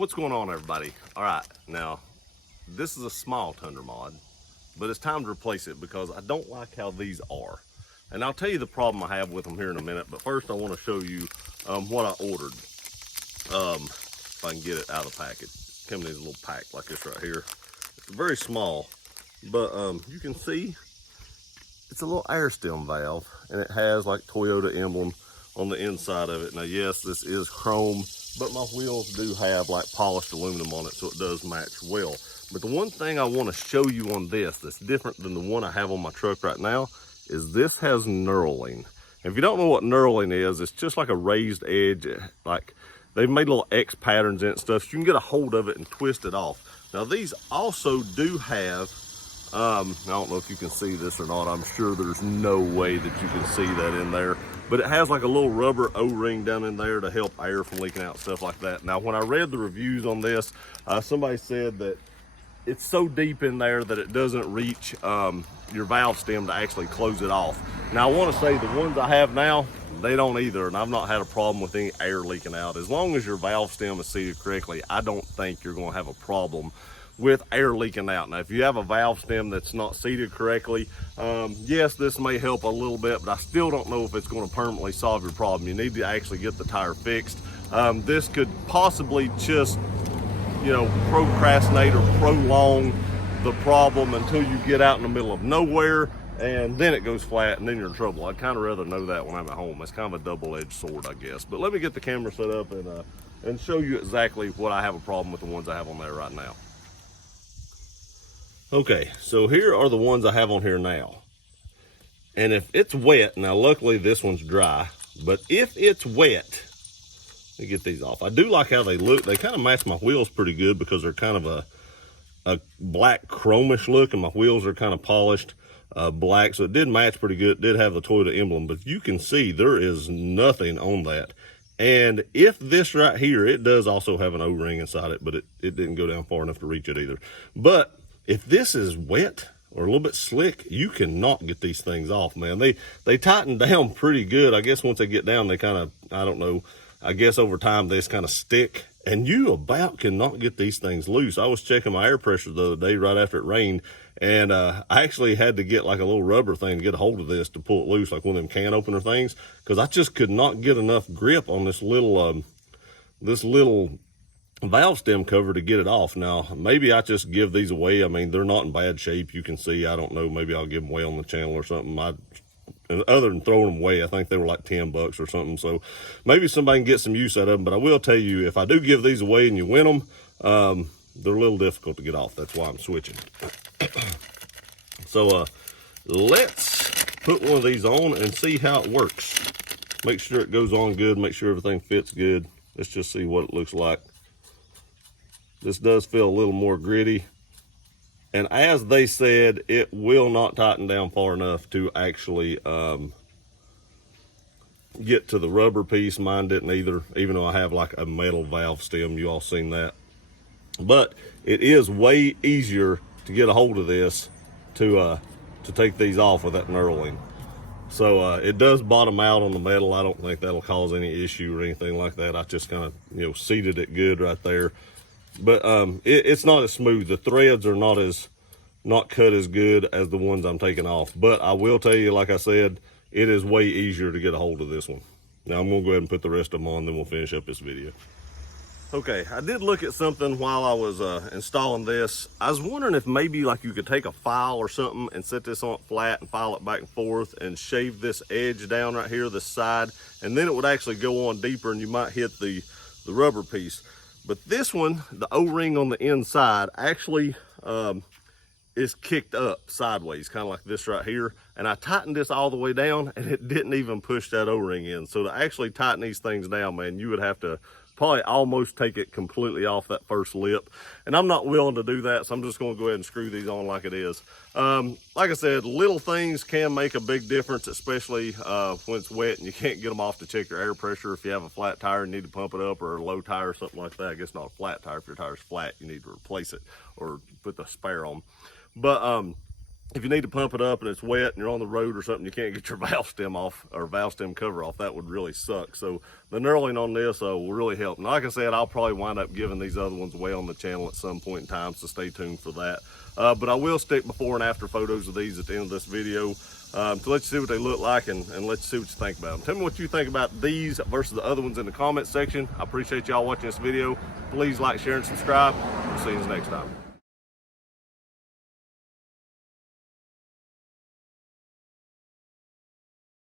What's going on, everybody? All right, now this is a small Tundra mod, but it's time to replace it because I don't like how these are. And I'll tell you the problem I have with them here in a minute, but first I want to show you what I ordered. If I can get it out of the package. It comes in a little pack like this right here. It's very small, but you can see it's a little air stem valve, and it has like Toyota emblem on the inside of it. Now, yes, this is chrome, but my wheels do have like polished aluminum on it, so it does match well. But the one thing I want to show you on this that's different than the one I have on my truck right now is this has knurling. And if you don't know what knurling is, it's just like a raised edge. Like they've made little X patterns in it and stuff, so you can get a hold of it and twist it off. Now these also do have, I don't know if you can see this or not. I'm sure there's no way that you can see that in there. But it has like a little rubber O-ring down in there to help air from leaking out, stuff like that. Now, when I read the reviews on this, somebody said that it's so deep in there that it doesn't reach your valve stem to actually close it off. Now, I want to say the ones I have now, they don't either, and I've not had a problem with any air leaking out. As long as your valve stem is seated correctly, I don't think you're going to have a problem with air leaking out. Now, if you have a valve stem that's not seated correctly, yes, this may help a little bit, but I still don't know if it's going to permanently solve your problem. You need to actually get the tire fixed. This could possibly just, you know, procrastinate or prolong the problem until you get out in the middle of nowhere, and then it goes flat, and then you're in trouble. I'd kind of rather know that when I'm at home. It's kind of a double-edged sword, I guess. But let me get the camera set up and show you exactly what I have a problem with the ones I have on there right now. Okay, so here are the ones I have on here now. And if it's wet, now luckily this one's dry, but if it's wet, let me get these off. I do like how they look. They kind of match my wheels pretty good because they're kind of a black chromish look, and my wheels are kind of polished black, so it did match pretty good. It did have the Toyota emblem, but you can see there is nothing on that. And if this right here, it does also have an O-ring inside it, but it didn't go down far enough to reach it either. But if this is wet or a little bit slick, you cannot get these things off, man. They tighten down pretty good. I guess once they get down, they kind of, I don't know, I guess over time they just kind of stick, and you about cannot get these things loose. I was checking my air pressure the other day right after it rained, and I actually had to get like a little rubber thing to get a hold of this to pull it loose, like one of them can opener things, because I just could not get enough grip on this little valve stem cover to get it off. Now, maybe I just give these away. I mean, they're not in bad shape. You can see, I don't know, maybe I'll give them away on the channel or something. And other than throwing them away, I think they were like 10 bucks or something. So maybe somebody can get some use out of them. But I will tell you, if I do give these away and you win them, they're a little difficult to get off. That's why I'm switching. So let's put one of these on and see how it works. Make sure it goes on good. Make sure everything fits good. Let's just see what it looks like. This does feel a little more gritty. And as they said, it will not tighten down far enough to actually get to the rubber piece. Mine didn't either, even though I have like a metal valve stem. You all seen that. But it is way easier to get a hold of this to take these off with that knurling. So it does bottom out on the metal. I don't think that'll cause any issue or anything like that. I just kind of, you know, seated it good right there. But it's not as smooth. The threads are not cut as good as the ones I'm taking off. But I will tell you, like I said, it is way easier to get a hold of this one. Now I'm gonna go ahead and put the rest of them on, then we'll finish up this video. Okay, I did look at something while I was installing this. I was wondering if maybe like you could take a file or something and set this on it flat and file it back and forth and shave this edge down right here, this side, and then it would actually go on deeper and you might hit the rubber piece. But this one, the O-ring on the inside, actually is kicked up sideways, kind of like this right here. And I tightened this all the way down, and it didn't even push that O-ring in. So to actually tighten these things down, man, you would have to probably almost take it completely off that first lip. And I'm not willing to do that, so I'm just gonna go ahead and screw these on like it is. Like I said, little things can make a big difference, especially when it's wet and you can't get them off to check your air pressure. If you have a flat tire and need to pump it up, or a low tire or something like that. I guess not a flat tire. If your tire's flat, you need to replace it or put the spare on. But if you need to pump it up and it's wet and you're on the road or something, you can't get your valve stem off or valve stem cover off, that would really suck. So the knurling on this will really help. And like I said, I'll probably wind up giving these other ones away on the channel at some point in time, so stay tuned for that. But I will stick before and after photos of these at the end of this video to let you see what they look like and let you see what you think about them. Tell me what you think about these versus the other ones in the comment section. I appreciate y'all watching this video. Please like, share, and subscribe. We'll see you next time.